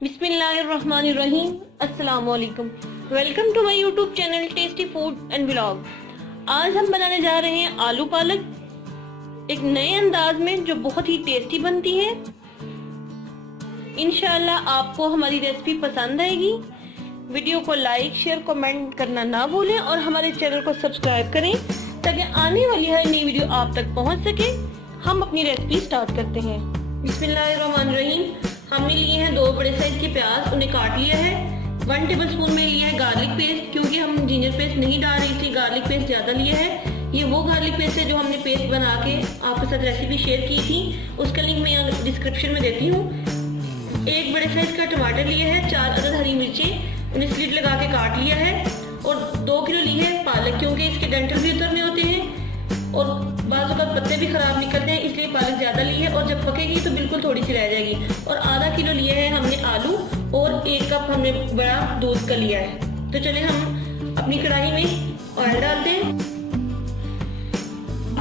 बिस्मिल्लाहिर्रहमानिर्रहीम। अस्सलाम वालेकुम। Welcome to my YouTube channel tasty food and vlog. आज हम बनाने जा रहे हैं आलू पालक एक नए अंदाज में जो बहुत ही टेस्टी बनती है। इंशाल्लाह आपको हमारी रेसिपी पसंद आएगी। वीडियो को लाइक शेयर कमेंट करना ना भूलें और हमारे चैनल को सब्सक्राइब करें ताकि आने वाली हर नई वीडियो आप तक पहुंच सके। हम अपनी रेसिपी स्टार्ट करते हैं। बिस्मिल्लाहिर्रहमानिर्रहीम। हमने लिए हैं 2 बड़े साइज के प्याज, उन्हें काट लिया है। 1 टेबलस्पून में लिया है गार्लिक पेस्ट, क्योंकि हम जिंजर पेस्ट नहीं डाल रहे इसलिए गार्लिक पेस्ट ज़्यादा लिया है। ये वो गार्लिक पेस्ट है जो हमने पेस्ट बना के आपके साथ रेसिपी शेयर की थी, उसका लिंक मैं यहाँ डिस्क्रिप्शन में देती हूँ। 1 बड़े साइज का टमाटर लिया है, 4 अदद हरी मिर्चें उन्हें स्लिट लगा के काट लिया है और 2 किलो ली है पालक, क्योंकि इसके डंठल भी उतरने होते हैं और बाज़ औक़ात पत्ते भी ख़राब निकलते हैं, इसलिए पालक ज़्यादा ली है और जब पकेगी तो बिल्कुल थोड़ी सी रह जाएगी। और आधा किलो लिया है हमने आलू और 1 कप हमने बड़ा दूध का लिया है। तो चले हम अपनी कढ़ाई में ऑयल डालते हैं।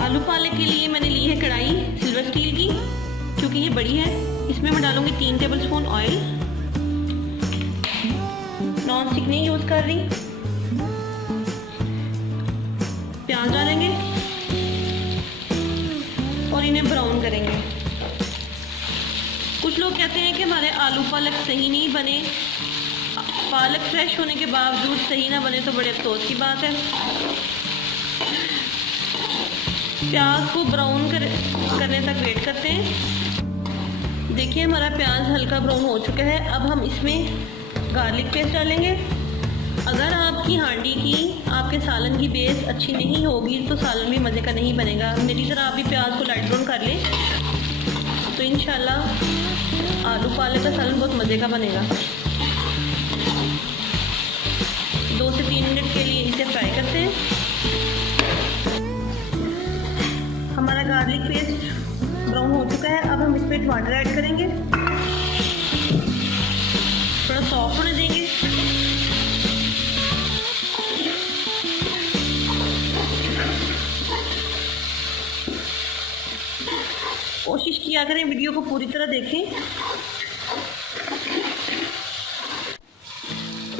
आलू पालक के लिए मैंने ली है कढ़ाई सिल्वर स्टील की, क्योंकि ये बड़ी है। इसमें मैं डालूंगी 3 टेबलस्पून ऑयल। नॉन स्टिक नहीं यूज़ कर रही। प्याज डालेंगे और इन्हें ब्राउन करेंगे। कुछ लोग कहते हैं कि हमारे आलू पालक सही नहीं बने, पालक फ्रेश होने के बावजूद सही ना बने तो बड़े अफसोस की बात है। प्याज को ब्राउन करने तक वेट करते हैं। देखिए हमारा प्याज हल्का ब्राउन हो चुका है। अब हम इसमें गार्लिक पेस्ट डालेंगे। अगर आपकी हांडी की आपके सालन की बेस अच्छी नहीं होगी तो सालन भी मज़े का नहीं बनेगा। मेरी तरह आप भी प्याज को लाइट ब्राउन कर लें तो इंशाल्लाह आलू पालक का सालन बहुत मज़े का बनेगा। 2 से 3 मिनट के लिए इसे फ्राई करते हैं। हमारा गार्लिक पेस्ट ब्राउन हो चुका है। अब हम इसमें टमाटर ऐड करेंगे, थोड़ा सॉफ्ट होने देंगे। कोशिश किया करें वीडियो को पूरी तरह देखें।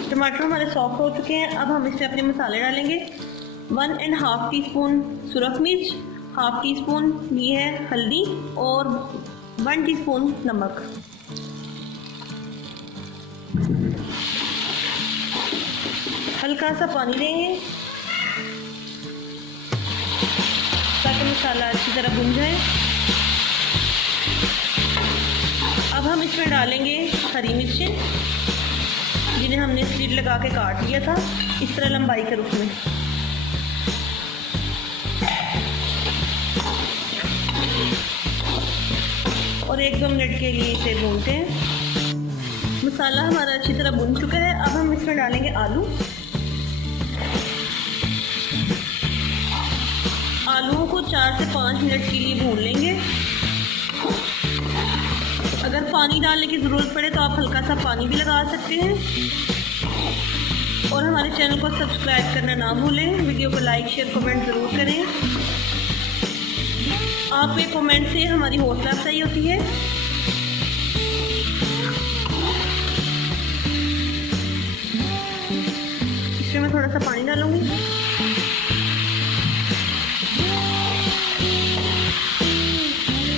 टमाटर हमारे सॉफ्ट हो चुके हैं। अब हम इसमें अपने मसाले डालेंगे। 1.5 टीस्पून सुरख मिर्च, 1/2 टीस्पून ये है हल्दी और 1 टीस्पून नमक। हल्का सा पानी देंगे ताकि मसाला अच्छी तरह भुन जाए। अब हम इसमें डालेंगे हरी मिर्चें, जिन्हें हमने स्लिट लगा के काट लिया था इस तरह लंबाई के रूप में। और 1-2 मिनट के लिए इसे भूनते हैं। मसाला हमारा अच्छी तरह भुन चुका है। अब हम इसमें डालेंगे आलू। आलूओं को 4 से 5 मिनट के लिए भून लेंगे। अगर पानी डालने की ज़रूरत पड़े तो आप हल्का सा पानी भी लगा सकते हैं। और हमारे चैनल को सब्सक्राइब करना ना भूलें। वीडियो को लाइक शेयर कमेंट ज़रूर करें। आपके कमेंट से हमारी हौसला अफजाई होती है। इसमें मैं थोड़ा सा पानी डालूंगी।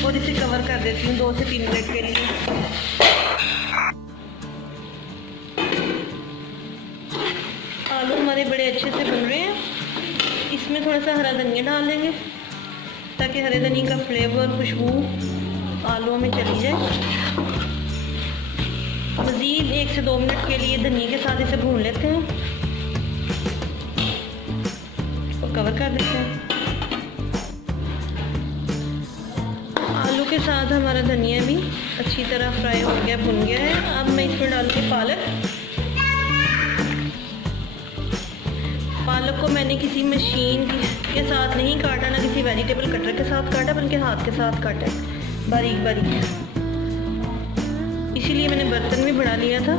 और इसे कवर कर देती हूँ 2 से 3 मिनट के लिए। आलू हमारे बड़े अच्छे से भुन रहे हैं। इसमें थोड़ा सा हरा धनिया डाल देंगे ताकि हरे धनिया का फ्लेवर खुशबू आलूओं में चली जाए। मज़ीद 1 से 2 मिनट के लिए धनिया के साथ इसे भून लेते हैं और कवर कर देते हैं। आलू के साथ हमारा धनिया भी अच्छी तरह फ्राई हो गया, भुन गया है। अब मैं इसमें डालूंगी पालक। पालक को मैंने किसी मशीन के साथ नहीं काटा, ना किसी वेजिटेबल कटर के साथ काटा, बल्कि हाथ के साथ काटा है बारीक बारीक। इसीलिए मैंने बर्तन भी बढ़ा लिया था।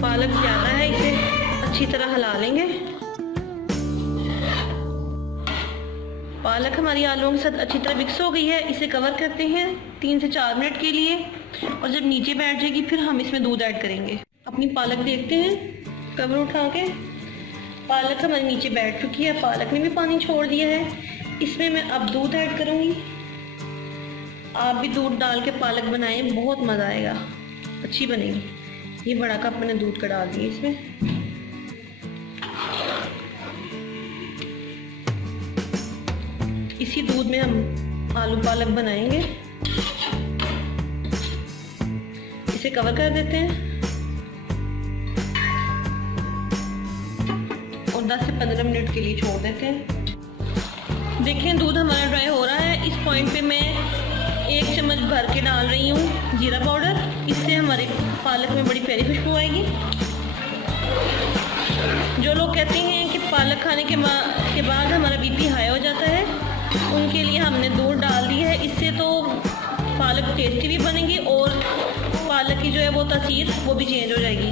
पालक ज़्यादा है, इसे अच्छी तरह हिला लेंगे। पालक हमारी आलूओं के साथ अच्छी तरह मिक्स हो गई है। इसे कवर करते हैं 3 से 4 मिनट के लिए, और जब नीचे बैठ जाएगी फिर हम इसमें दूध ऐड करेंगे। अपनी पालक देखते हैं, कवर उठा के। पालक हमारी नीचे बैठ चुकी है, पालक ने भी पानी छोड़ दिया है। इसमें मैं अब दूध ऐड करूँगी। आप भी दूध डाल के पालक बनाएं, बहुत मज़ा आएगा, अच्छी बनेगी। ये बड़ा कप मैंने दूध का डाल दिया इसमें। इसी दूध में हम आलू पालक बनाएंगे। इसे कवर कर देते हैं और 10 से 15 मिनट के लिए छोड़ देते हैं। देखें दूध हमारा ड्राई हो रहा है। इस पॉइंट पे मैं 1 चम्मच भर के डाल रही हूँ जीरा पाउडर। इससे हमारे पालक में बड़ी प्यारी खुशबू आएगी। जो लोग कहते हैं कि पालक खाने के बाद हमारा बीपी हाई हो जाता है, उनके लिए हमने दूध डाल दी है। इससे तो पालक टेस्टी भी बनेगी और पालक की जो है वो तासीर वो भी चेंज हो जाएगी।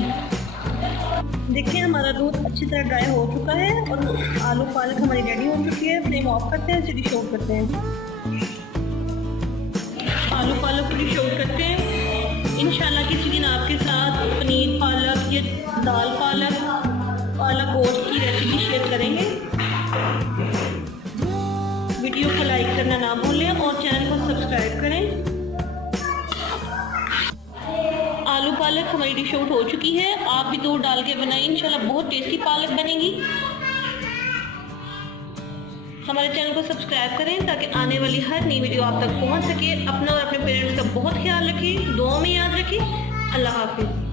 देखिए हमारा दूध अच्छी तरह ड्राई हो चुका है और आलू पालक हमारी रेडी हो चुकी है। फ्लेम ऑफ करते हैं, चिली शॉट करते हैं। आलू पालक को डिश आउट करते हैं। इंशाल्लाह किसी दिन आपके साथ पनीर पालक या दाल पालक गोश्त की रेसिपी शेयर करेंगे। वीडियो को लाइक करना ना भूलें और चैनल को सब्सक्राइब करें। आलू पालक हमारी डिश आउट हो चुकी है। आप भी दूध डाल के बनाएं, इंशाल्लाह बहुत टेस्टी पालक बनेगी। हमारे चैनल को सब्सक्राइब करें ताकि आने वाली हर नई वीडियो आप तक पहुंच सके। अपना और अपने पेरेंट्स का बहुत ख्याल रखें, दुआ में याद रखें। अल्लाह हाफिज़।